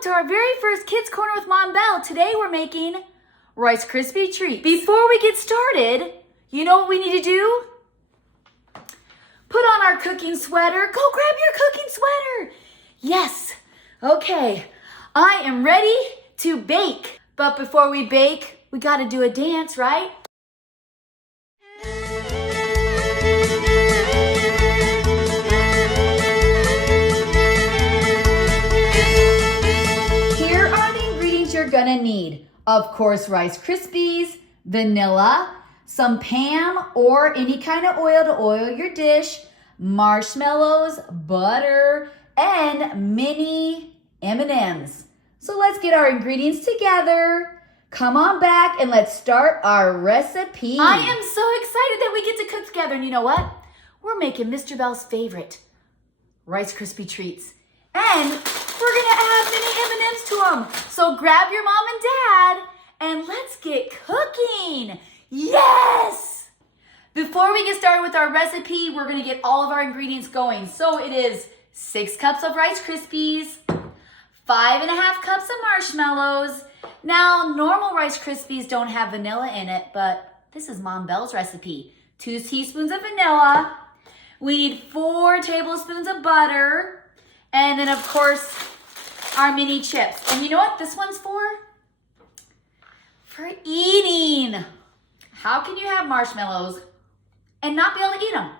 welcome to our very first Kidz Korner with Mom Belle. Today we're making Rice Krispie treats. Before we get started, you know what we need to do? Put on our cooking sweater. Go grab your cooking sweater. Yes. Okay. I am ready to bake. But before we bake, we got to do a dance, right? You're gonna need, of course, Rice Krispies, vanilla, some Pam or any kind of oil to oil your dish, marshmallows, butter, and mini M&Ms. So let's get our ingredients together. Come on back and let's start our recipe. I am so excited that we get to cook together. And you know what? We're making Mr. Belle's favorite Rice Krispie treats. And we're gonna add mini M&Ms to them. So grab your mom and dad and let's get cooking. Yes! Before we get started with our recipe, we're gonna get all of our ingredients going. So it is 6 cups of Rice Krispies, 5.5 cups of marshmallows. Now, normal Rice Krispies don't have vanilla in it, but this is Mom Belle's recipe. 2 teaspoons of vanilla. We need 4 tablespoons of butter. And then, of course, our mini chips. And you know what this one's for? For eating. How can you have marshmallows and not be able to eat them?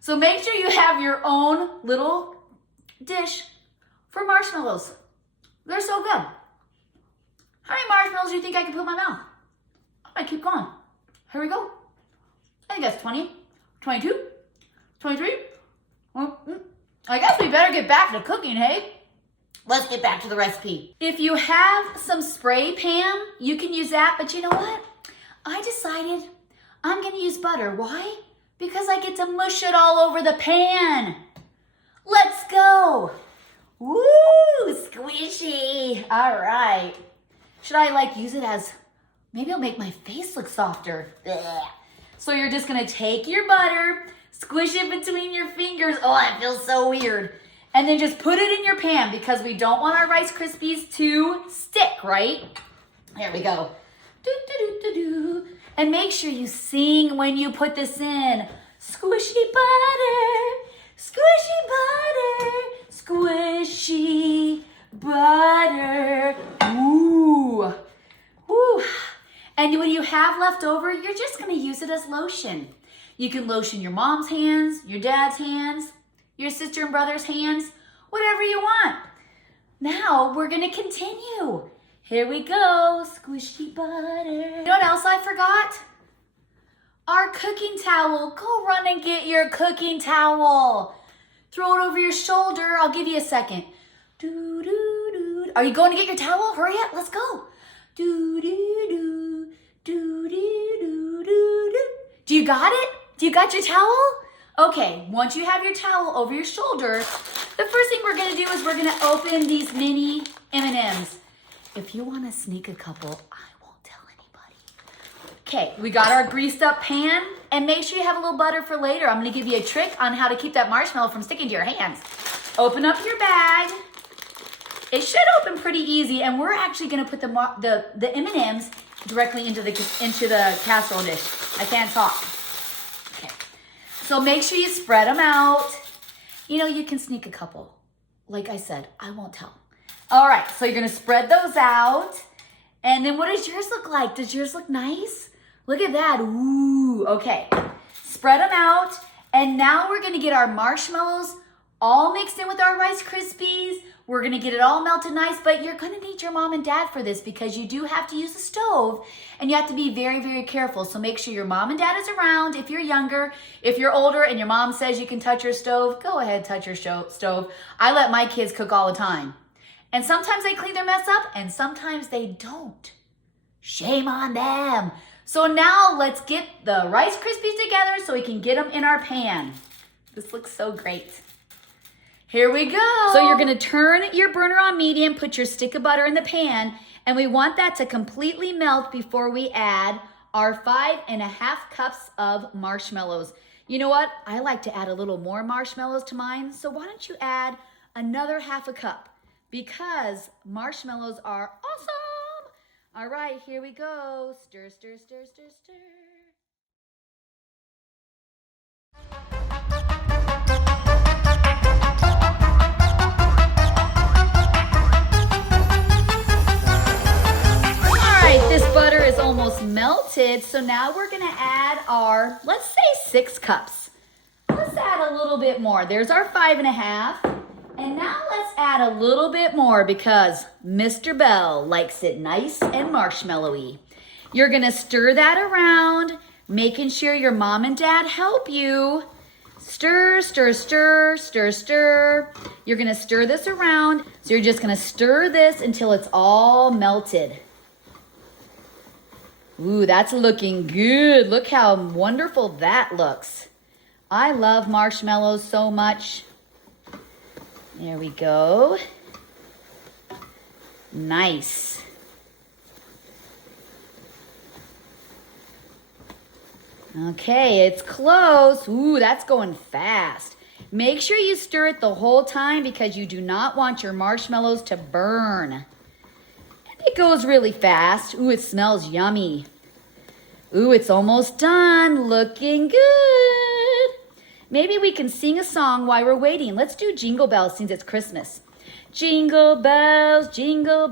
So make sure you have your own little dish for marshmallows. They're so good. How many marshmallows do you think I can put in my mouth? I'm gonna keep going. Here we go. I think that's 20, 22, 23. I guess we better get back to cooking, hey? Let's get back to the recipe. If you have some spray Pam, you can use that, but you know what? I decided I'm gonna use butter. Why? Because I get to mush it all over the pan. Let's go. Woo, squishy. All right. Should I use it as, maybe it'll make my face look softer. Ugh. So you're just gonna take your butter, squish it between your fingers. Oh, that feels so weird. And then just put it in your pan because we don't want our Rice Krispies to stick, right? There we go. Do, do, do, do, do. And make sure you sing when you put this in. Squishy butter, squishy butter, squishy butter. Ooh, ooh. And when you have left over, you're just gonna use it as lotion. You can lotion your mom's hands, your dad's hands, your sister and brother's hands, whatever you want. Now we're gonna continue. Here we go, squishy butter. You know what else I forgot? Our cooking towel. Go run and get your cooking towel. Throw it over your shoulder. I'll give you a second. Do, do, do. Are you going to get your towel? Hurry up, let's go. Do, do, do, do, do, do, do, do. Do you got it? Do you got your towel? Okay, once you have your towel over your shoulder, the first thing we're gonna do is we're gonna open these mini M&Ms. If you wanna sneak a couple, I won't tell anybody. Okay, we got our greased up pan, and make sure you have a little butter for later. I'm gonna give you a trick on how to keep that marshmallow from sticking to your hands. Open up your bag. It should open pretty easy, and we're actually gonna put the M&Ms directly into the casserole dish. I can't talk. Okay. So make sure you spread them out. You know, you can sneak a couple. Like I said, I won't tell. All right, so you're gonna spread those out. And then what does yours look like? Does yours look nice? Look at that, ooh, okay. Spread them out. And now we're gonna get our marshmallows all mixed in with our Rice Krispies. We're gonna get it all melted nice, but you're gonna need your mom and dad for this because you do have to use the stove and you have to be very, very careful. So make sure your mom and dad is around if you're younger. If you're older and your mom says you can touch your stove, go ahead, touch your stove. I let my kids cook all the time. And sometimes they clean their mess up and sometimes they don't. Shame on them. So now let's get the Rice Krispies together so we can get them in our pan. This looks so great. Here we go. So you're gonna turn your burner on medium, put your stick of butter in the pan, and we want that to completely melt before we add our 5.5 cups of marshmallows. You know what? I like to add a little more marshmallows to mine, so why don't you add another 1/2 cup? because marshmallows are awesome. All right, here we go. Stir, stir, stir, stir, stir. This butter is almost melted, so now we're gonna add our, let's say 6 cups. Let's add a little bit more. There's our 5.5. And now let's add a little bit more because Mr. Bell likes it nice and marshmallowy. You're gonna stir that around, making sure your mom and dad help you. Stir, stir, stir, stir, stir. You're gonna stir this around, so you're just gonna stir this until it's all melted. Ooh, that's looking good. Look how wonderful that looks. I love marshmallows so much. There we go. Nice. Okay, it's close. Ooh, that's going fast. Make sure you stir it the whole time because you do not want your marshmallows to burn. And it goes really fast. Ooh, it smells yummy. Ooh, it's almost done. Looking good. Maybe we can sing a song while we're waiting. Let's do Jingle Bells since it's Christmas. Jingle bells, jingle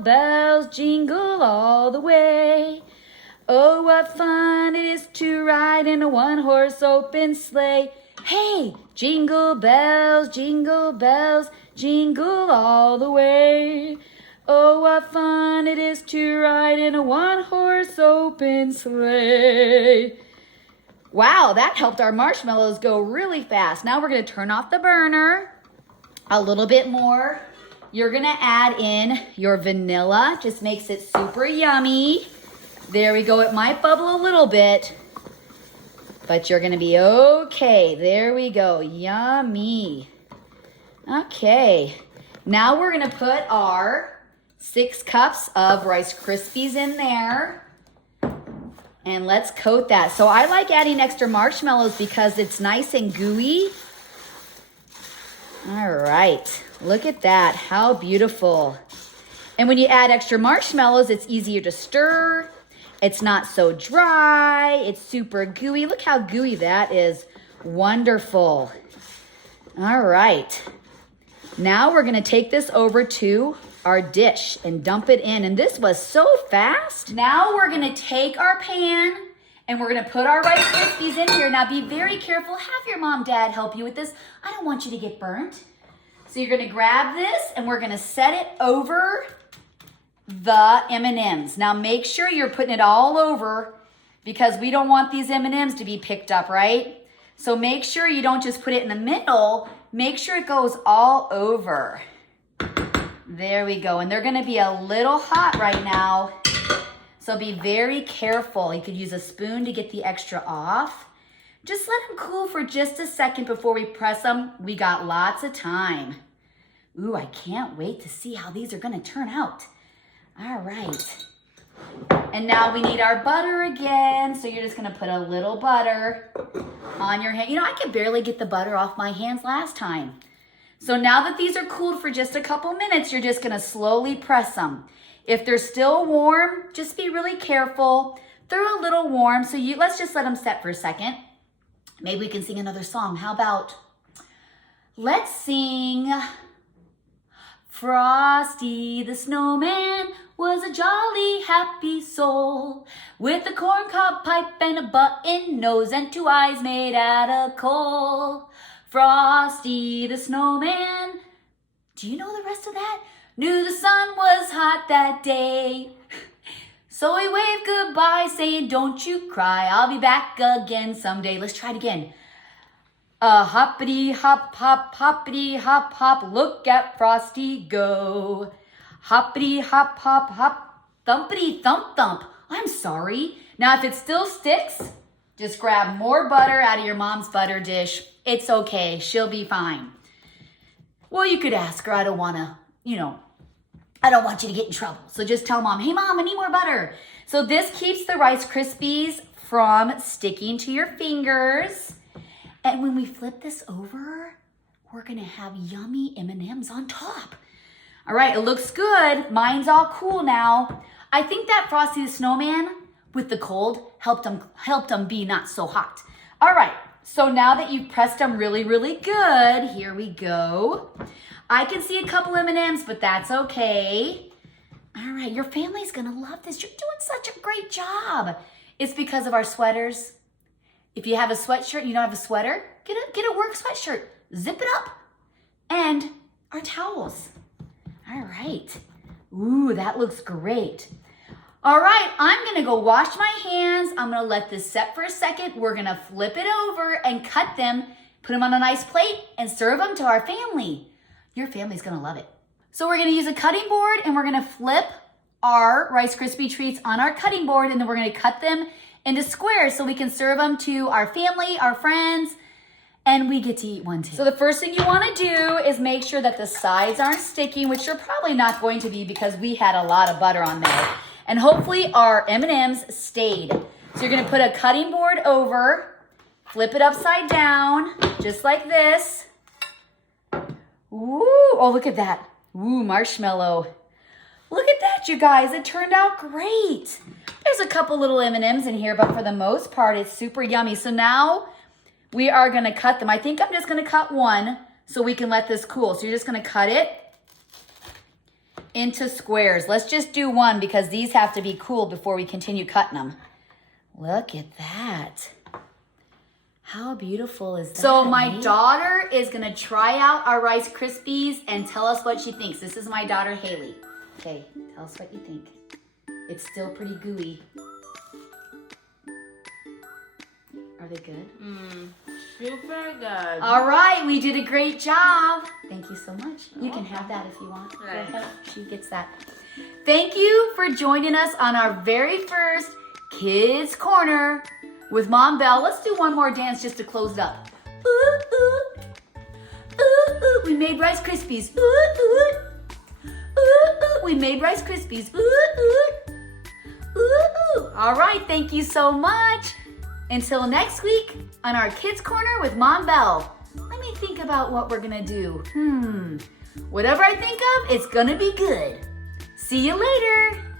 all the way. Oh, what fun it is to ride in a one-horse open sleigh. Hey, jingle bells, jingle all the way. Oh, what fun it is to ride in a one-horse open sleigh. Wow, that helped our marshmallows go really fast. Now we're gonna turn off the burner a little bit more. You're gonna add in your vanilla, just makes it super yummy. There we go, it might bubble a little bit, but you're gonna be okay. There we go, yummy. Okay, now we're gonna put our 6 cups of Rice Krispies in there. And let's coat that. So I like adding extra marshmallows because it's nice and gooey. All right, look at that, how beautiful. And when you add extra marshmallows, it's easier to stir. It's not so dry, it's super gooey. Look how gooey that is, wonderful. All right, now we're gonna take this over to our dish and dump it in. And this was so fast. Now we're gonna take our pan and we're gonna put our Rice Krispies in here. Now be very careful, have your mom, dad help you with this. I don't want you to get burnt. So you're gonna grab this and we're gonna set it over the M&Ms. Now make sure you're putting it all over because we don't want these M&Ms to be picked up, right? So make sure you don't just put it in the middle, make sure it goes all over. There we go, and they're gonna be a little hot right now, so be very careful. You could use a spoon to get the extra off. Just let them cool for just a second before we press them. We got lots of time. Ooh, I can't wait to see how these are gonna turn out. All right, and now we need our butter again, so you're just gonna put a little butter on your hand. You know, I could barely get the butter off my hands last time. So now that these are cooled for just a couple minutes, you're just gonna slowly press them. If they're still warm, just be really careful. They're a little warm, so let's just let them set for a second. Maybe we can sing another song. How about, let's sing Frosty the Snowman was a jolly happy soul with a corncob pipe and a button nose and 2 eyes made out of coal. Frosty the Snowman, do you know the rest of that? Knew the sun was hot that day. So he waved goodbye saying, don't you cry, I'll be back again someday. Let's try it again. Hoppity hop hop, hoppity hop hop, look at Frosty go. Hoppity hop hop hop, thumpity thump thump. I'm sorry. Now if it still sticks, just grab more butter out of your mom's butter dish. It's okay, she'll be fine. Well, you could ask her, I don't wanna, I don't want you to get in trouble. So just tell mom, hey mom, I need more butter. So this keeps the Rice Krispies from sticking to your fingers. And when we flip this over, we're gonna have yummy M&Ms on top. All right, it looks good. Mine's all cool now. I think that Frosty the Snowman with the cold helped them be not so hot. All right, so now that you've pressed them really, really good, here we go. I can see a couple M&Ms, but that's okay. All right, your family's gonna love this. You're doing such a great job. It's because of our sweaters. If you have a sweatshirt and you don't have a sweater, get a work sweatshirt. Zip it up. And our towels. All right. Ooh, that looks great. All right, I'm gonna go wash my hands. I'm gonna let this set for a second. We're gonna flip it over and cut them, put them on a nice plate, and serve them to our family. Your family's gonna love it. So we're gonna use a cutting board and we're gonna flip our Rice Krispie treats on our cutting board, and then we're gonna cut them into squares so we can serve them to our family, our friends, and we get to eat one too. So the first thing you wanna do is make sure that the sides aren't sticking, which they're probably not going to be because we had a lot of butter on there. And hopefully our M&Ms stayed. So you're gonna put a cutting board over, flip it upside down, just like this. Ooh, oh, look at that. Ooh, marshmallow. Look at that, you guys. It turned out great. There's a couple little M&Ms in here, but for the most part, it's super yummy. So now we are gonna cut them. I think I'm just gonna cut one so we can let this cool. So you're just gonna cut it into squares. Let's just do one because these have to be cool before we continue cutting them. Look at that. How beautiful is that? So my daughter is gonna try out our Rice Krispies and tell us what she thinks. This is my daughter, Haley. Okay, tell us what you think. It's still pretty gooey. Are they good? Super good. All right, we did a great job. Thank you so much. You can have that if you want. Right. Go ahead. She gets that. Thank you for joining us on our very first Kidz Korner with Mom Belle. Let's do one more dance just to close it up. Ooh, ooh. Ooh, ooh. We made Rice Krispies. Ooh, ooh. Ooh, ooh. We made Rice Krispies. Ooh, ooh. Ooh, ooh. All right, thank you so much. Until next week on our Kidz Korner with Mom Belle. Let me think about what we're gonna do. Whatever I think of, it's gonna be good. See you later.